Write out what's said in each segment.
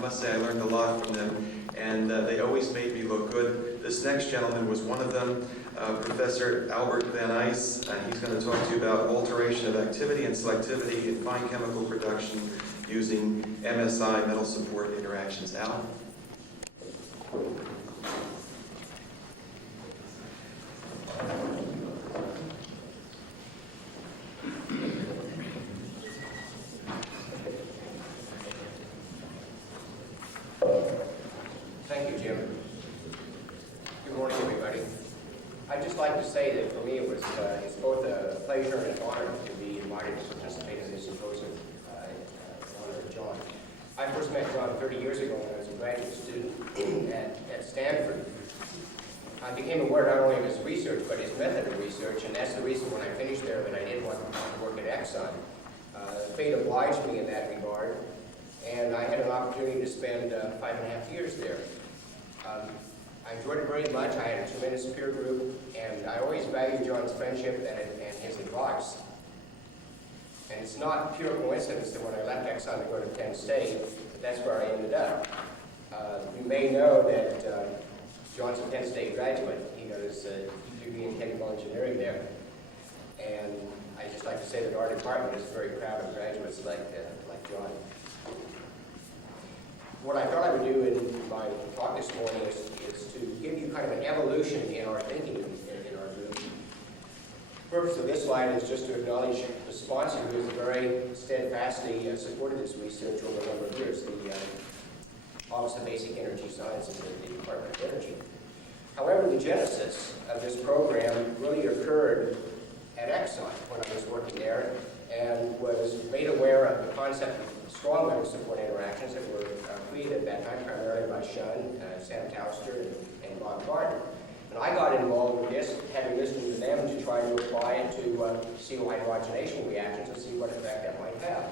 must say I learned a lot from them, and they always made me look good. This next gentleman was one of them, Professor Albert Vannice. He's going to talk to you about alteration of activity and selectivity in fine chemical production using MSI, metal support interactions. Al? Thank you, Jim. Good morning, everybody. I'd just like to say that for me it's both a pleasure and an honor to be invited to participate in this symposium in honor of John. I first met John 30 years ago when I was a graduate student at Stanford. I became aware not only of his research, but his method of research, and that's the reason when I finished there that I did want to work at Exxon. Fate obliged me in that regard, and I had an opportunity to spend 5.5 years there. I enjoyed it very much. I had a tremendous peer group, and I always valued John's friendship and his advice. And it's not pure coincidence that when I left Exxon to go to Penn State, that's where I ended up. You may know that John's a Penn State graduate. He got his degree in chemical engineering there. And I'd just like to say that our department is very proud of graduates like John. What I thought I would do in my talk this morning is to give you kind of an evolution in our thinking in our group. The purpose of this slide is just to acknowledge the sponsor who has very steadfastly supported this research over a number of years, the Office of Basic Energy Sciences at the Department of Energy. However, the genesis of this program really occurred at Exxon when I was working there, and was made aware of the concept of strong metal support interactions that were created at that time, primarily by Shun, Sam Towster, and Bob Gardner. And I got involved with this, having listened to them to try to apply it to CO hydrogenation reactions and see what effect that might have.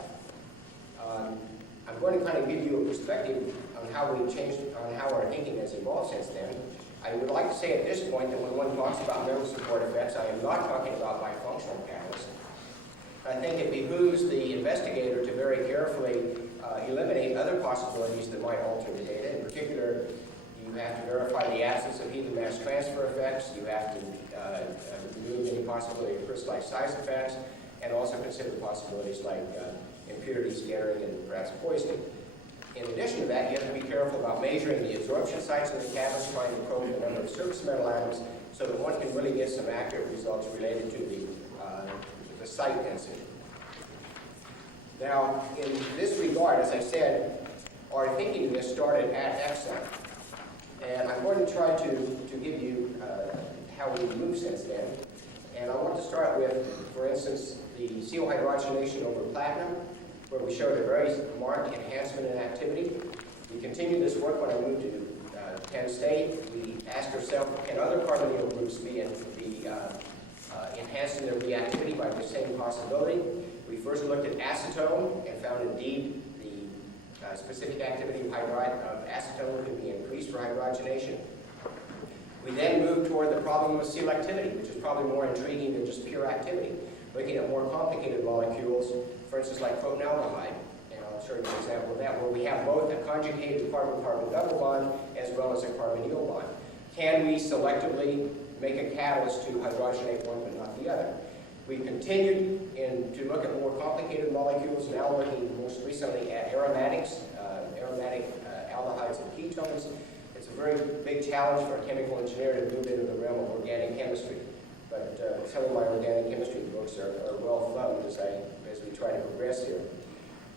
I'm going to kind of give you a perspective on how we've changed, on how our thinking has evolved since then. I would like to say at this point that when one talks about metal support effects, I am not talking about bifunctional catalysts. I think it behooves the investigator to very carefully eliminate other possibilities that might alter the data. In particular, you have to verify the absence of heat and mass transfer effects. You have to remove any possibility of crystallized size effects, and also consider possibilities like impurity scattering and perhaps poisoning. In addition to that, you have to be careful about measuring the absorption sites of the catalyst, trying to probe the number of surface metal atoms, so that one can really get some accurate results related to the site density. Now, in this regard, as I said, our thinking in this started at Exxon. And I'm going to try to give you how we've moved since then. And I want to start with, for instance, the CO hydrogenation over platinum, where we showed a very marked enhancement in activity. We continued this work when I moved to Penn State. We asked ourselves, can other carbonyl groups be enhanced in their reactivity by the same possibility? We first looked at acetone and found indeed the specific activity of acetone could be increased for hydrogenation. We then moved toward the problem of selectivity, which is probably more intriguing than just pure activity, looking at more complicated molecules, for instance like protonaldehyde. And I'll show you an example of that, where we have both a conjugated carbon-carbon double bond as well as a carbonyl bond. Can we selectively make a catalyst to hydrogenate one but not the other? We continued to look at more complicated molecules, now looking most recently at aromatics, aromatic aldehydes and ketones. It's a very big challenge for a chemical engineer to move into the realm of organic chemistry. But some of my organic chemistry books are well thumbed as we try to progress here.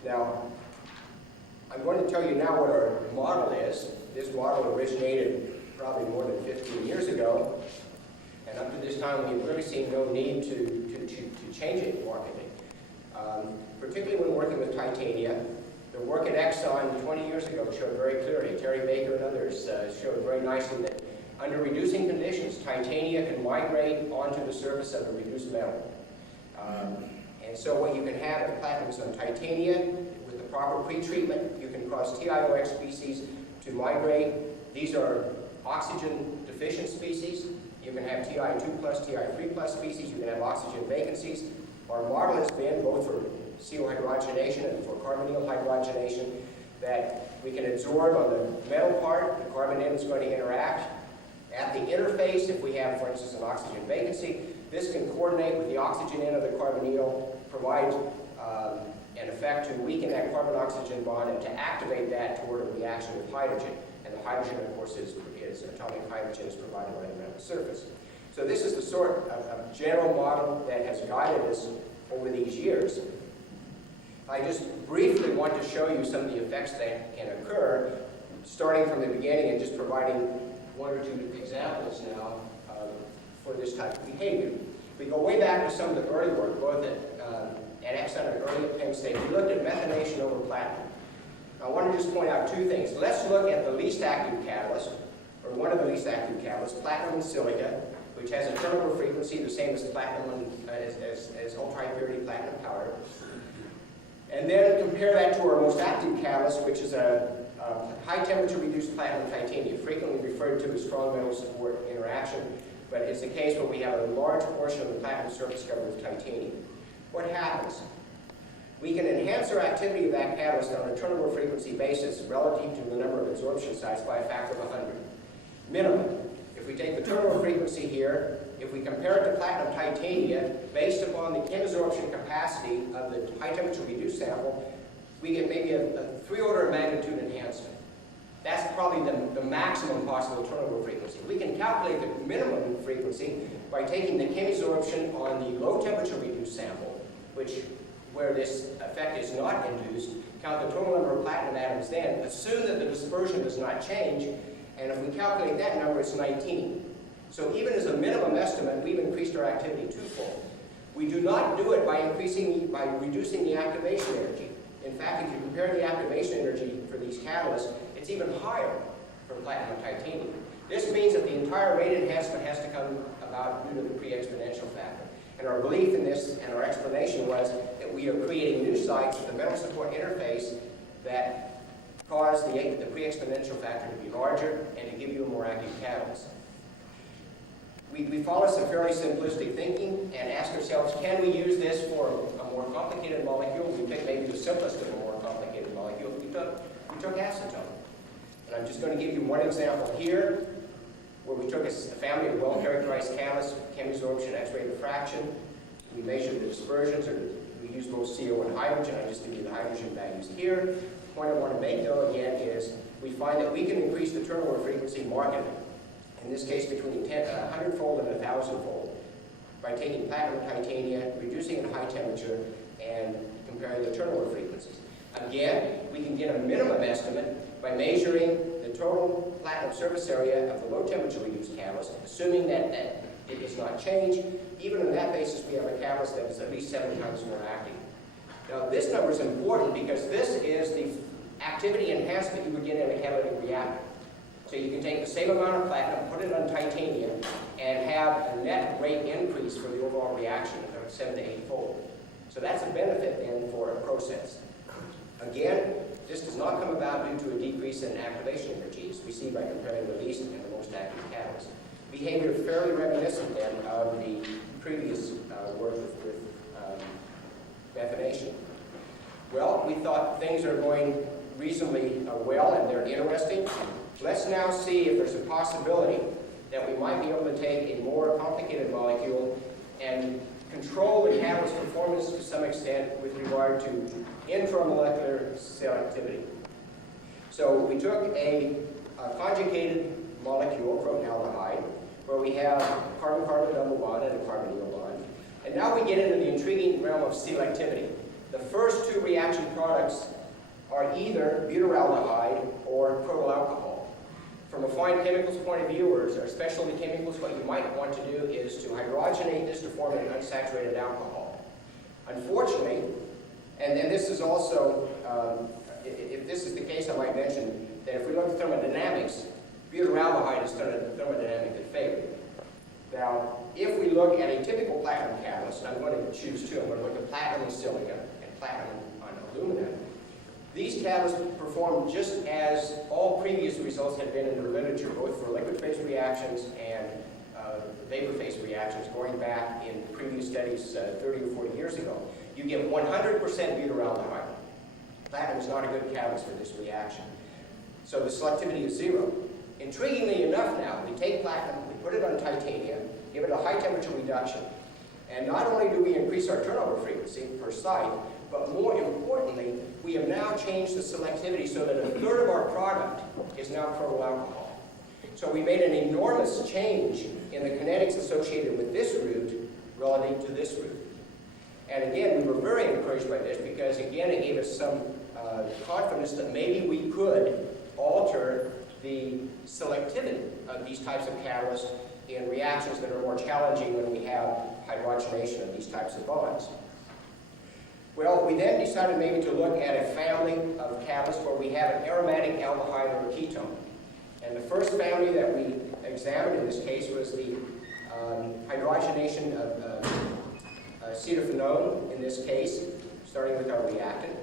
Now, I'm going to tell you now what our model is. This model originated probably more than 15 years ago. And up to this time, we've really seen no need to change it markedly. Particularly when working with titania. The work at Exxon 20 years ago showed very clearly, Terry Baker and others showed very nicely that under reducing conditions, titania can migrate onto the surface of a reduced metal. And so what you can have if platinum is on titania, with the proper pretreatment, you can cause TiOX species to migrate. These are oxygen deficient species. You can have Ti2 plus, Ti3 plus species. You can have oxygen vacancies. Our model has been, both for CO hydrogenation and for carbonyl hydrogenation, that we can absorb on the metal part. The carbon is going to interact. At the interface, if we have, for instance, an oxygen vacancy, this can coordinate with the oxygen end of the carbonyl, provide an effect to weaken that carbon-oxygen bond and to activate that toward a reaction with hydrogen. And the hydrogen, of course, is atomic hydrogen is provided by the metal surface. So this is the sort of general model that has guided us over these years. I just briefly want to show you some of the effects that can occur, starting from the beginning and just providing one or two examples now for this type of behavior. We go way back to some of the early work, both at Exxon and early at Penn State. We looked at methanation over platinum. I want to just point out two things. Let's look at the least active catalyst, or one of the least active catalysts, platinum and silica, which has a turnover frequency the same as platinum as ultra-high purity platinum powder. And then compare that to our most active catalyst, which is a high temperature reduced platinum titanium, frequently referred to as strong metal support interaction, but it's a case where we have a large portion of the platinum surface covered with titanium. What happens? We can enhance our activity of that catalyst on a turnover frequency basis relative to the number of absorption sites by a factor of 100. Minimum. If we take the turnover frequency here, if we compare it to platinum titania, based upon the absorption capacity of the high temperature reduced sample, we get maybe a 3 order of magnitude enhancement. That's probably the maximum possible turnover frequency. We can calculate the minimum frequency by taking the chemabsorption on the low temperature reduced sample, where this effect is not induced, count the total number of platinum atoms then, assume that the dispersion does not change, and if we calculate that number, it's 19. So even as a minimum estimate, we've increased our activity twofold. We do not do it by reducing the activation energy. In fact, if you compare the activation energy for these catalysts, it's even higher for platinum and titanium. This means that the entire rate enhancement has to come about due to the pre-exponential factor. And our belief in this and our explanation was that we are creating new sites at the metal support interface that cause the pre-exponential factor to be larger and to give you a more active catalyst. We follow some fairly simplistic thinking and ask ourselves, can we use this for a more complicated molecule? We picked maybe the simplest of a more complicated molecule. We took acetone. And I'm just going to give you one example here, where we took a family of well-characterized catalysts, chemabsorption, X-ray diffraction. We measured the dispersions, or we used both CO and hydrogen. I just give you the hydrogen values here. The point I want to make, though, again, is we find that we can increase the turnover frequency markedly. In this case, between 100-fold and 1,000-fold, by taking platinum and titania, reducing at high temperature, and comparing the turnover frequencies. Again, we can get a minimum estimate by measuring the total platinum surface area of the low temperature reduced catalyst, assuming that it does not change. Even on that basis, we have a catalyst that is at least 7 times more active. Now, this number is important because this is the activity enhancement you would get in a catalytic reactor. So you can take the same amount of platinum, put it on titanium, and have a net rate increase for the overall reaction of 7 to 8-fold. So that's a benefit then for a process. Again, this does not come about due to a decrease in activation energies we see by comparing the least and the most active catalyst. Behavior fairly reminiscent then of the previous work with methanation. Well, we thought things are going reasonably well and they're interesting. Let's now see if there's a possibility that we might be able to take a more complicated molecule and control the catalyst performance to some extent with regard to intramolecular cell activity. So we took a conjugated molecule, propanaldehyde, where we have a carbon-carbon double bond and a carbonyl bond. And now we get into the intriguing realm of selectivity. The first two reaction products are either butyraldehyde or protyl alcohol. From a fine chemicals point of view, or specialty chemicals, what you might want to do is to hydrogenate this to form an unsaturated alcohol. Unfortunately, and this is also, if this is the case, I might mention that if we look at thermodynamics, butyraldehyde is thermodynamically favored. Now, if we look at a typical platinum catalyst, and I'm going to choose two, I'm going to look at platinum and silica and platinum on aluminum. These catalysts perform just as all previous results have been in the literature, both for liquid-phase reactions and vapor-phase reactions, going back in previous studies 30 or 40 years ago. You get 100% butyraldehyde. Platinum is not a good catalyst for this reaction. So the selectivity is 0. Intriguingly enough now, we take platinum, we put it on titanium, give it a high temperature reduction, and not only do we increase our turnover frequency per site, but more importantly, we have now changed the selectivity so that a third of our product is now proto alcohol. So we made an enormous change in the kinetics associated with this route relative to this route. And again, we were very encouraged by this because, again, it gave us some confidence that maybe we could alter the selectivity of these types of catalysts in reactions that are more challenging when we have hydrogenation of these types of bonds. Well, we then decided maybe to look at a family of catalysts where we have an aromatic aldehyde or a ketone. And the first family that we examined in this case was the hydrogenation of acetophenone, in this case, starting with our reactant.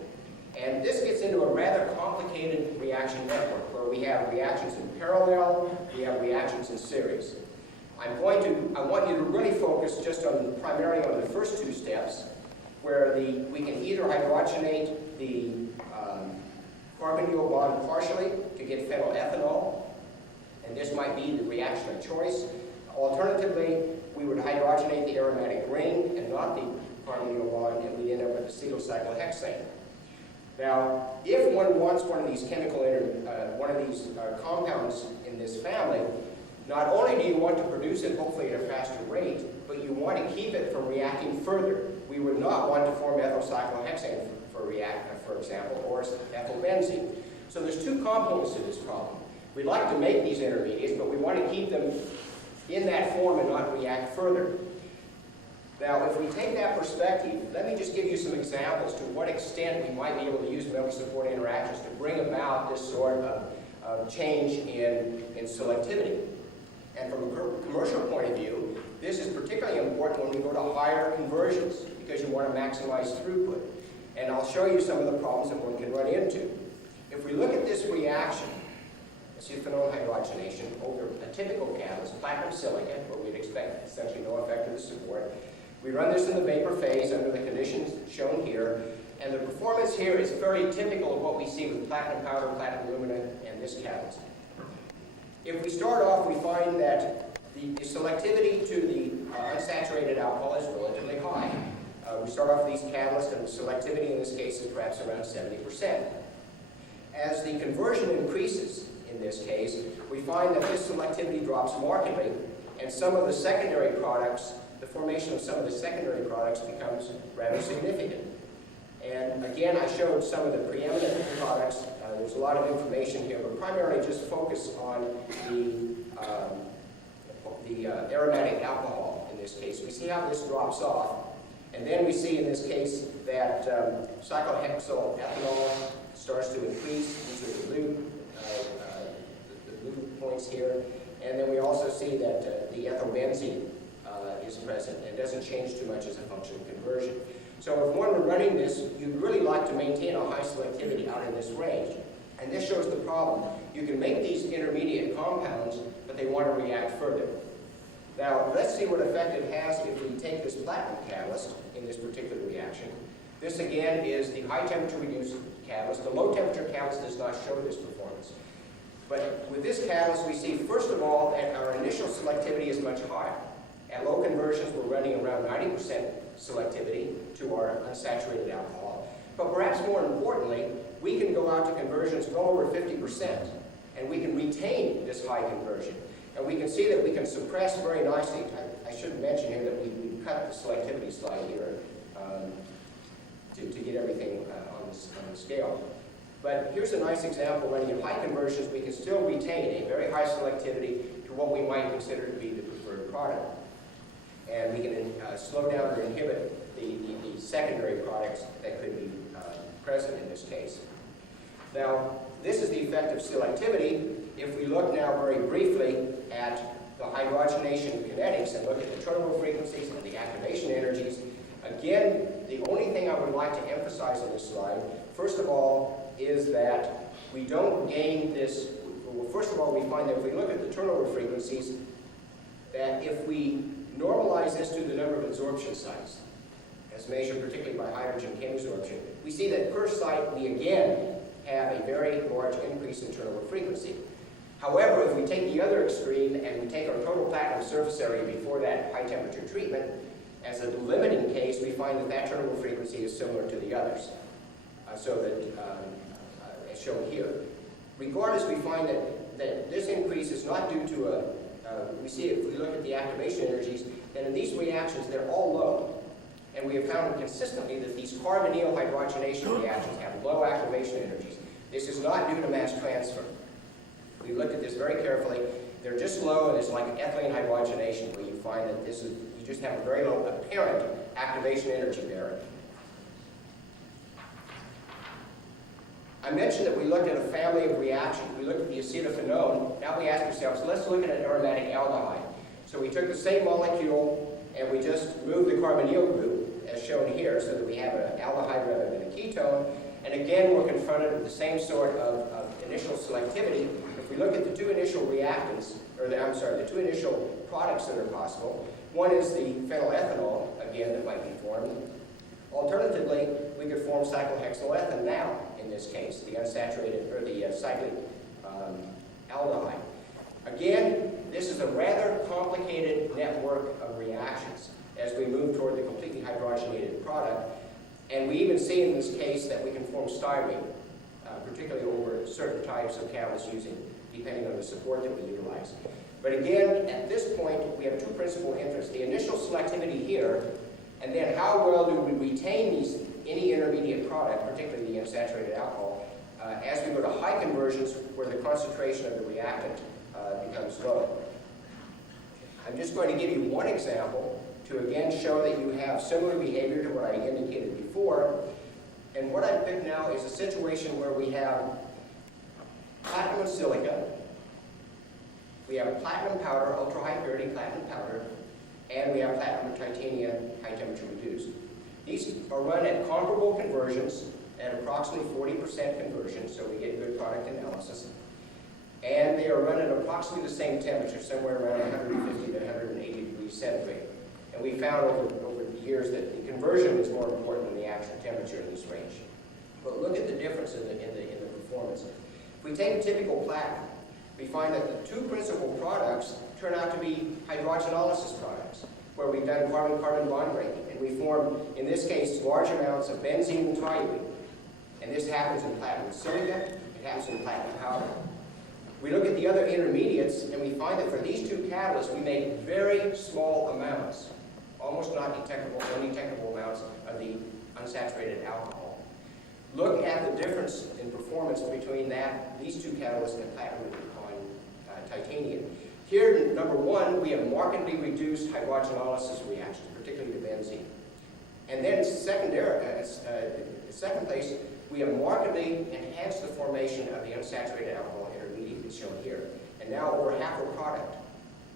And this gets into a rather complicated reaction network where we have reactions in parallel, we have reactions in series. I want you to really focus just on primarily on the first two steps, where we can either hydrogenate the carbonyl bond partially to get phenylethanol, and this might be the reaction of choice. Alternatively, we would hydrogenate the aromatic ring and not the carbonyl bond, and we'd end up with acetocyclohexane. Now, if one wants one of these compounds in this family, not only do you want to produce it hopefully at a faster rate, but you want to keep it from reacting further. We would not want to form ethyl cyclohexane, for example, or ethylbenzene. So there's two components to this problem. We'd like to make these intermediates, but we want to keep them in that form and not react further. Now, if we take that perspective, let me just give you some examples to what extent we might be able to use metal support interactions to bring about this sort of change in selectivity. And from a commercial point of view, this is particularly important when we go to higher conversions because you want to maximize throughput. And I'll show you some of the problems that one can run into. If we look at this reaction, acetophenone hydrogenation, over a typical catalyst, platinum silicate, where we'd expect essentially no effect of the support, we run this in the vapor phase under the conditions shown here, and the performance here is very typical of what we see with platinum powder, platinum alumina, and this catalyst. If we start off, we find that the selectivity to the unsaturated alcohol is relatively high. We start off with these catalysts, and the selectivity in this case is perhaps around 70%. As the conversion increases, in this case, we find that this selectivity drops markedly, and some of the secondary products, the formation of some of the secondary products becomes rather significant. And again, I showed some of the preeminent products. There's a lot of information here, but primarily just focus on the aromatic alcohol in this case. We see how this drops off. And then we see in this case that cyclohexyl ethanol starts to increase. These are the blue points here. And then we also see that the ethylbenzene is present and doesn't change too much as a function of conversion. So if one were running this, you'd really like to maintain a high selectivity out in this range. And this shows the problem. You can make these intermediate compounds, but they want to react further. Now, let's see what effect it has if we take this platinum catalyst in this particular reaction. This, again, is the high temperature reduced catalyst. The low temperature catalyst does not show this performance. But with this catalyst, we see, first of all, that our initial selectivity is much higher. At low conversions, we're running around 90% selectivity to our unsaturated alcohol. But perhaps more importantly, we can go out to conversions well over 50%, and we can retain this high conversion. And we can see that we can suppress very nicely. I should mention here that we cut the selectivity slide here to get everything on the scale. But here's a nice example running in high conversions. We can still retain a very high selectivity to what we might consider to be the preferred product. And we can slow down or inhibit the secondary products that could be present in this case. Now, this is the effect of selectivity. If we look now very briefly at the hydrogenation kinetics and look at the turnover frequencies and the activation energies, again, the only thing I would like to emphasize on this slide, first of all, is that we don't gain this. Well, first of all, we find that if we look at the turnover frequencies, that if we normalize this to the number of absorption sites, as measured particularly by hydrogen chemisorption, we see that per site we again have a very large increase in turnover frequency. However, if we take the other extreme and we take our total platinum surface area before that high temperature treatment, as a limiting case, we find that that turnover frequency is similar to the others. As shown here. Regardless, we find that this increase is not due to we see if we look at the activation energies, then in these reactions, they're all low. And we have found consistently that these carbonyl hydrogenation reactions have low activation energies. This is not due to mass transfer. We looked at this very carefully. They're just low, and it's like ethylene hydrogenation, where you find that you just have a very low apparent activation energy there. I mentioned that we looked at a family of reactions. We looked at the acetophenone. Now we ask ourselves, let's look at an aromatic aldehyde. So we took the same molecule and we just moved the carbonyl group, as shown here, so that we have an aldehyde rather than a ketone. And again, we're confronted with the same sort of initial selectivity. If we look at the two initial reactants, the two initial products that are possible, one is the phenylethanol, again, that might be formed. Alternatively, we could form cyclohexylethan now, in this case, the unsaturated, or the cyclic aldehyde. Again, this is a rather complicated network of reactions as we move toward the completely hydrogenated product. And we even see in this case that we can form styrene, particularly over certain types of catalysts depending on the support that we utilize. But again, at this point, we have two principal interests. The initial selectivity here, and then how well do we retain any intermediate product, particularly the unsaturated alcohol, as we go to high conversions where the concentration of the reactant becomes low. I'm just going to give you one example to again show that you have similar behavior to what I indicated before. And what I've picked now is a situation where we have platinum and silica, we have platinum powder, ultra-high purity platinum powder, and we have platinum and titanium high temperature reduced. These are run at comparable conversions at approximately 40% conversion, so we get good product analysis. And they are run at approximately the same temperature, somewhere around 150 to 180 degrees centigrade. And we found over the years that the conversion is more important than the actual temperature in this range. But look at the difference in the performance. If we take typical platinum, we find that the two principal products turn out to be hydrogenolysis products, where we've done carbon-carbon bond breaking, and we form, in this case, large amounts of benzene and toluene. And this happens in platinum silica, it happens in platinum powder. We look at the other intermediates, and we find that for these two catalysts, we make very small amounts, almost not detectable, undetectable amounts of the unsaturated alcohol. Look at the difference in performance between these two catalysts and platinum on titanium. Here, number one, we have markedly reduced hydrogenolysis reactions, particularly to benzene. And then second place, we have markedly enhanced the formation of the unsaturated alcohol intermediate, as shown here. And now over half our product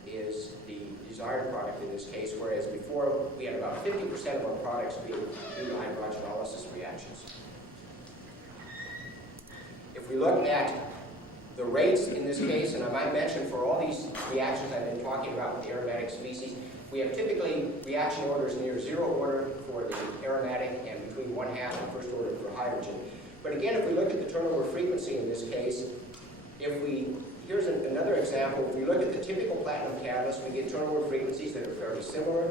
is the desired product in this case, whereas before we had about 50% of our products being due to hydrogenolysis reactions. If we look at the rates in this case, and I might mention for all these reactions I've been talking about with the aromatic species, we have typically reaction orders near zero order for the aromatic and between 1/2 and first order for hydrogen. But again, if we look at the turnover frequency in this case, here's another example. If we look at the typical platinum catalyst, we get turnover frequencies that are fairly similar.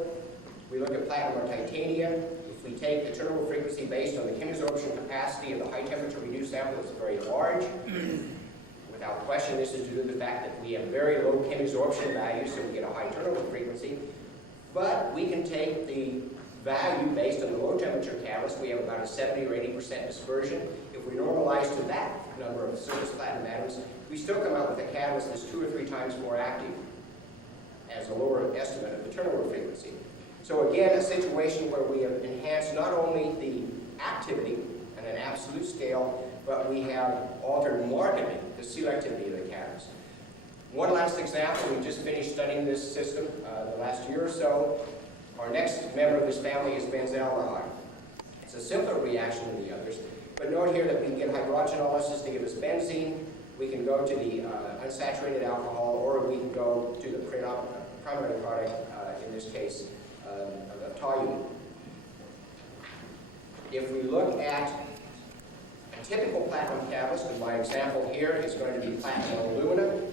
We look at platinum or titanium. If we take the turnover frequency based on the chemisorption capacity of the high temperature reduced sample, it's very large. Without question, this is due to the fact that we have very low chemisorption values, so we get a high turnover frequency. But we can take the value based on the low temperature catalyst. We have about a 70 or 80% dispersion. If we normalize to that number of surface platinum atoms, we still come out with a catalyst that's 2 or 3 times more active as a lower estimate of the turnover frequency. So again, a situation where we have enhanced not only the activity on an absolute scale, but we have altered markedly the selectivity of the catalyst. One last example, we just finished studying this system the last year or so. Our next member of this family is benzaldehyde. It's a simpler reaction than the others, but note here that we can get hydrogenolysis to give us benzene, we can go to the unsaturated alcohol, or we can go to the primary product, in this case, of toluene. If we look at a typical platinum catalyst, and my example here is going to be platinum aluminum,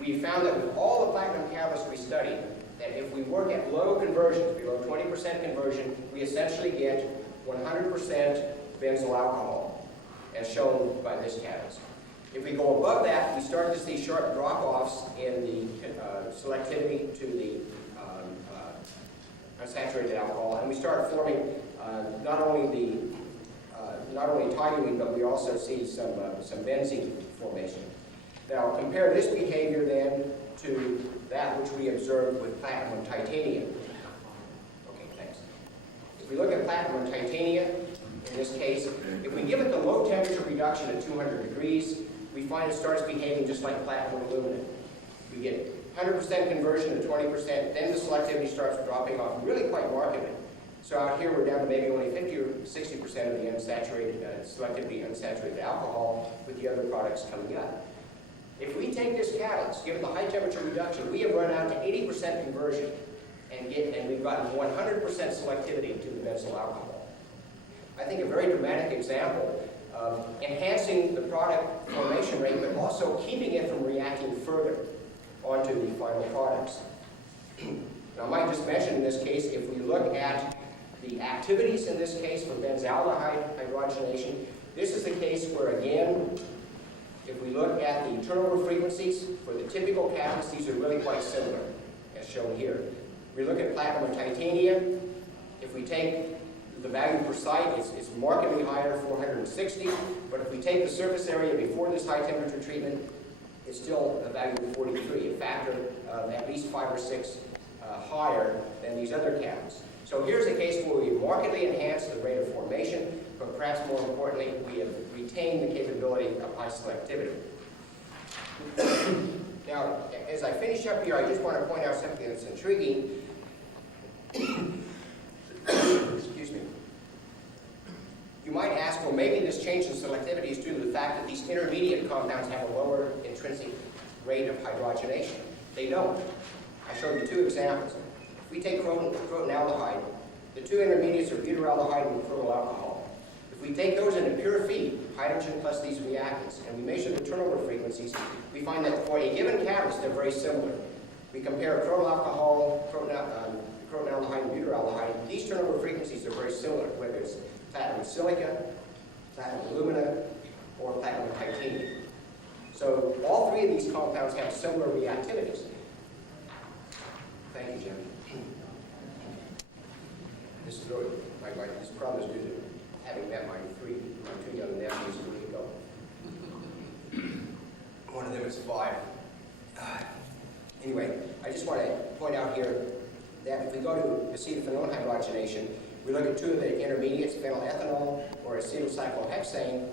we found that with all the platinum catalysts we studied, that if we work at low conversions, below 20% conversion, we essentially get 100% benzyl alcohol, as shown by this catalyst. If we go above that, we start to see sharp drop-offs in the selectivity to the unsaturated alcohol, and we start forming not only toluene, but we also see some benzene formation. Now, compare this behavior then to that which we observed with platinum and titanium. Okay, thanks. If we look at platinum and titanium, in this case, if we give it the low temperature reduction at 200 degrees, we find it starts behaving just like platinum and aluminum. We get 100% conversion to 20%, then the selectivity starts dropping off really quite markedly. So out here we're down to maybe only 50 or 60% of the unsaturated, selectivity unsaturated alcohol, with the other products coming up. If we take this catalyst, given the high temperature reduction, we have run out to 80% conversion and we've gotten 100% selectivity to the benzyl alcohol. I think a very dramatic example of enhancing the product formation rate, but also keeping it from reacting further onto the final products. Now, I might just mention in this case, if we look at the activities in this case for benzaldehyde hydrogenation, this is the case where, again, if we look at the turnover frequencies for the typical catalysts, these are really quite similar, as shown here. We look at platinum and titanium. If we take the value per site, it's markedly higher, 460. But if we take the surface area before this high temperature treatment, it's still a value of 43, a factor of at least 5 or 6 higher than these other catalysts. So here's a case where we markedly enhance the rate of formation, but perhaps more importantly, we have retained the capability of high selectivity. Now, as I finish up here, I just want to point out something that's intriguing. Excuse me. You might ask, well, maybe this change in selectivity is due to the fact that these intermediate compounds have a lower intrinsic rate of hydrogenation. They don't. I showed you 2 examples. If we take crotonaldehyde, the 2 intermediates are butyraldehyde and crotyl alcohol. If we take those in a pure feed, hydrogen plus these reactants, and we measure the turnover frequencies, we find that for a given catalyst, they're very similar. We compare crotyl alcohol, crotonaldehyde, and butyraldehyde. These turnover frequencies are very similar, whether it's platinum silica, platinum alumina, or platinum titanium. So all 3 of these compounds have similar reactivities. Thank you, Jim. This is really, this problem is due to having met my 2 young nephews a week ago. One of them is 5. Anyway, I just want to point out here that if we go to acetophenone hydrogenation, we look at 2 of the intermediates, phenylethanol or acetylcyclohexane.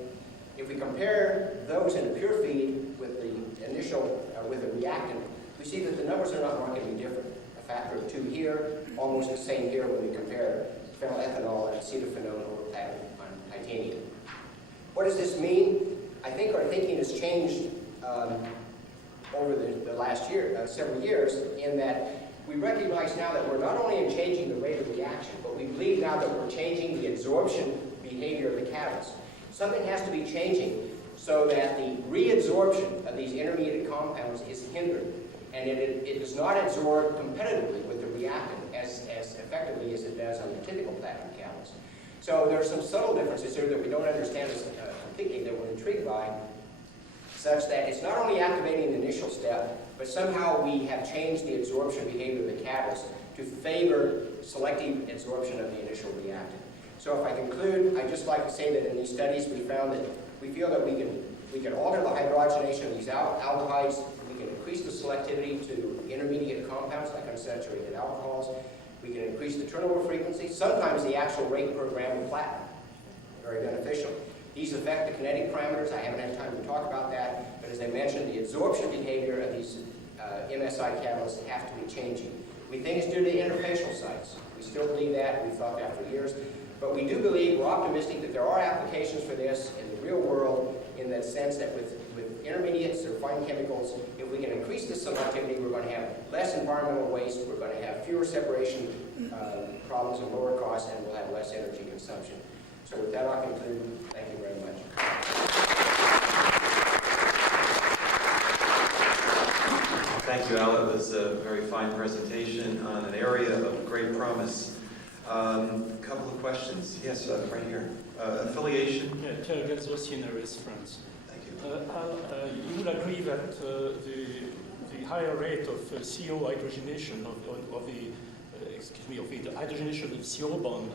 If we compare those in a pure feed with the initial, with a reactant, we see that the numbers are not markedly different. A factor of 2 here, almost the same here when we compare phenylethanol and acetophenone over platinum on titanium. What does this mean? I think our thinking has changed over the last several years, in that we recognize now that we're not only changing the rate of reaction, but we believe now that we're changing the absorption behavior of the catalyst. Something has to be changing so that the reabsorption of these intermediate compounds is hindered, and it does not absorb competitively with the reactant as effectively as it does on the typical platinum catalyst. So there are some subtle differences here that we don't understand as completely, that we're intrigued by, such that it's not only activating the initial step, but somehow we have changed the absorption behavior of the catalyst to favor selective absorption of the initial reactant. So if I conclude, I'd just like to say that in these studies we found that we feel that we can alter the hydrogenation of these aldehydes, we can increase the selectivity to intermediate compounds like unsaturated alcohols, we can increase the turnover frequency, sometimes the actual rate per gram of platinum, very beneficial. These affect the kinetic parameters. I haven't had time to talk about that, but as I mentioned, the absorption behavior of these MSI catalysts have to be changing. We think it's due to the interfacial sites. We still believe that. We've thought that for years. But we do believe, we're optimistic that there are applications for this in the real world, in that sense that with intermediates or fine chemicals, if we can increase the selectivity, we're going to have less environmental waste, we're going to have fewer separation problems and lower costs, and we'll have less energy consumption. So with that, I'll conclude. Thank you very much. Thank you, Al. It was a very fine presentation on an area of great promise. A couple of questions. Yes, right here. Affiliation? Yeah, Terry Gazzosineri's friends. Thank you. You will agree that the higher rate of CO hydrogenation of the hydrogenation of CO bond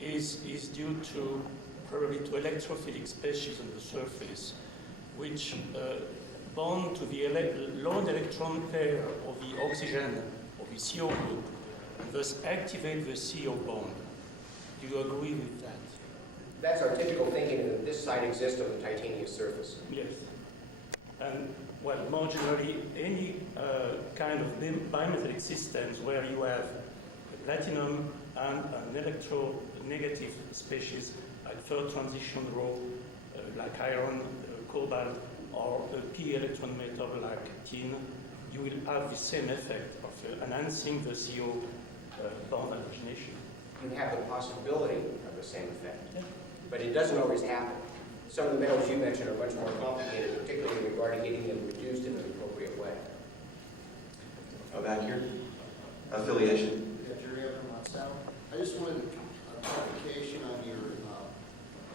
is due to probably to electrophilic species on the surface, which bond to the lone electron pair of the oxygen of the CO group, and thus activate the CO bond. Do you agree with that? That's our typical thinking that this site exists on the titanium surface. Yes. And, well, marginally, any kind of bimetallic systems where you have platinum and an electronegative species, like third transition row, like iron, cobalt, or a p electron metal like tin, you will have the same effect of enhancing the CO bond hydrogenation. You have the possibility of the same effect, Yeah. but it doesn't always happen. Some of the metals you mentioned are much more complicated, particularly in regard to getting them reduced in an appropriate way. Oh, back here. Affiliation. I just wanted a clarification on your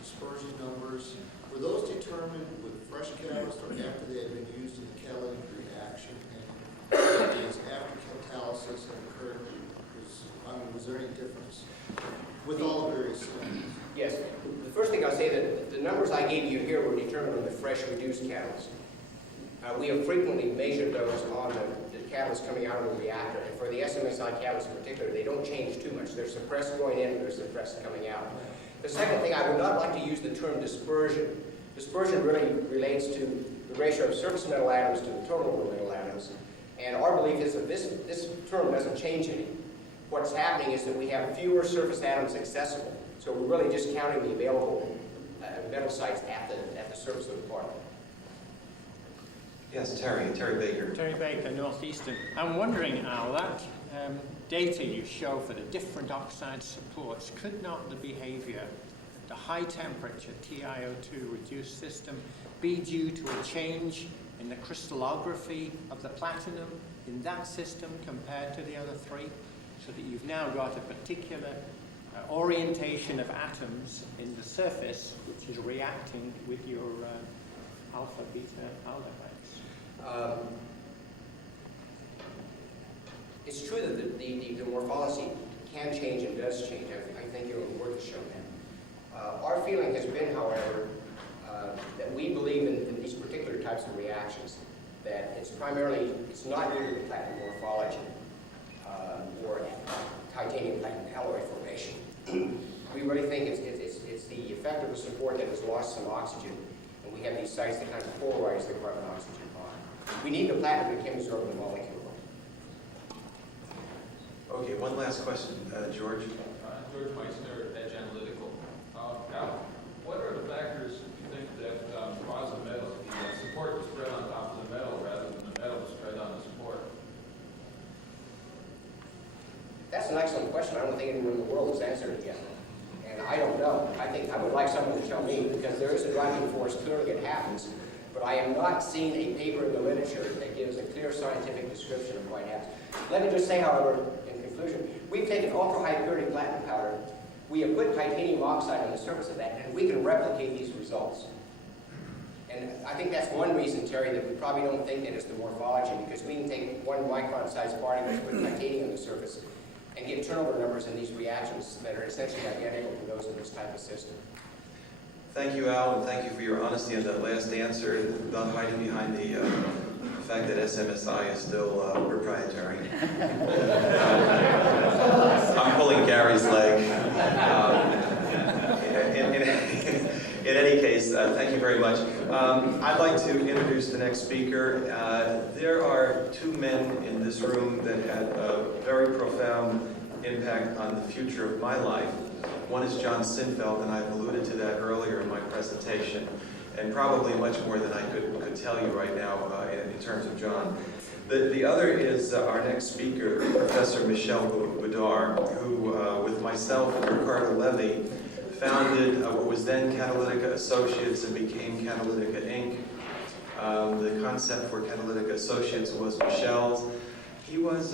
dispersion numbers. Were those determined with fresh catalyst or after they had been used in the catalytic reaction? And is after catalysis had occurred, was there any difference with all the various things? Yes. The first thing I'll say that the numbers I gave you here were determined on the fresh reduced catalyst. We have frequently measured those on the catalyst coming out of the reactor. And for the SMSI catalyst in particular, they don't change too much. They're suppressed going in and they're suppressed coming out. The second thing, I would not like to use the term dispersion. Dispersion really relates to the ratio of surface metal atoms to the total number of metal atoms. And our belief is that this term doesn't change any. What's happening is that we have fewer surface atoms accessible. So we're really just counting the available metal sites at the surface of the particle. Yes, Terry Baker. Terry Baker, Northeastern. I'm wondering, Al, that data you show for the different oxide supports, could not the behavior, the high temperature TiO2 reduced system, be due to a change in the crystallography of the platinum in that system compared to the other three? So that you've now got a particular orientation of atoms in the surface which is reacting with your alpha beta aldehydes. It's true that the morphology can change and does change. I think your work has shown that. Our feeling has been, however, that we believe in these particular types of reactions, that it's not due to the platinum morphology or titanium platinum alloy formation. We really think it's the effect of the support that has lost some oxygen, and we have these sites that kind of polarize the carbon-oxygen bond. We need the platinum to absorb the molecule. Okay, one last question, George. George Meissner, Edge Analytical. Now, what are the factors you think that cause the support to spread on top of the metal rather than the metal to spread on the support? That's an excellent question. I don't think anyone in the world has answered it yet. And I don't know. I would like someone to tell me, because there is a driving force. Clearly it happens. But I have not seen a paper in the literature that gives a clear scientific description of what happens. Let me just say, however, in conclusion, we've taken ultra-high purity platinum powder. We have put titanium oxide on the surface of that, and we can replicate these results. And I think that's one reason, Terry, that we probably don't think that it's the morphology, because we can take 1 micron-sized particles, put titanium on the surface, and get turnover numbers in these reactions that are essentially identical to those in this type of system. Thank you, Al, and thank you for your honesty in that last answer, not hiding behind the fact that SMSI is still proprietary. I'm pulling Gary's leg. In any case, thank you very much. I'd like to introduce the next speaker. There are 2 men in this room that had a very profound impact on the future of my life. One is John Sinfeld, and I've alluded to that earlier in my presentation, and probably much more than I could tell you right now in terms of John. The other is our next speaker, Professor Michel Boudard, who, with myself and Ricardo Levy, founded what was then Catalytica Associates and became Catalytica Inc. The concept for Catalytica Associates was Michel's. He was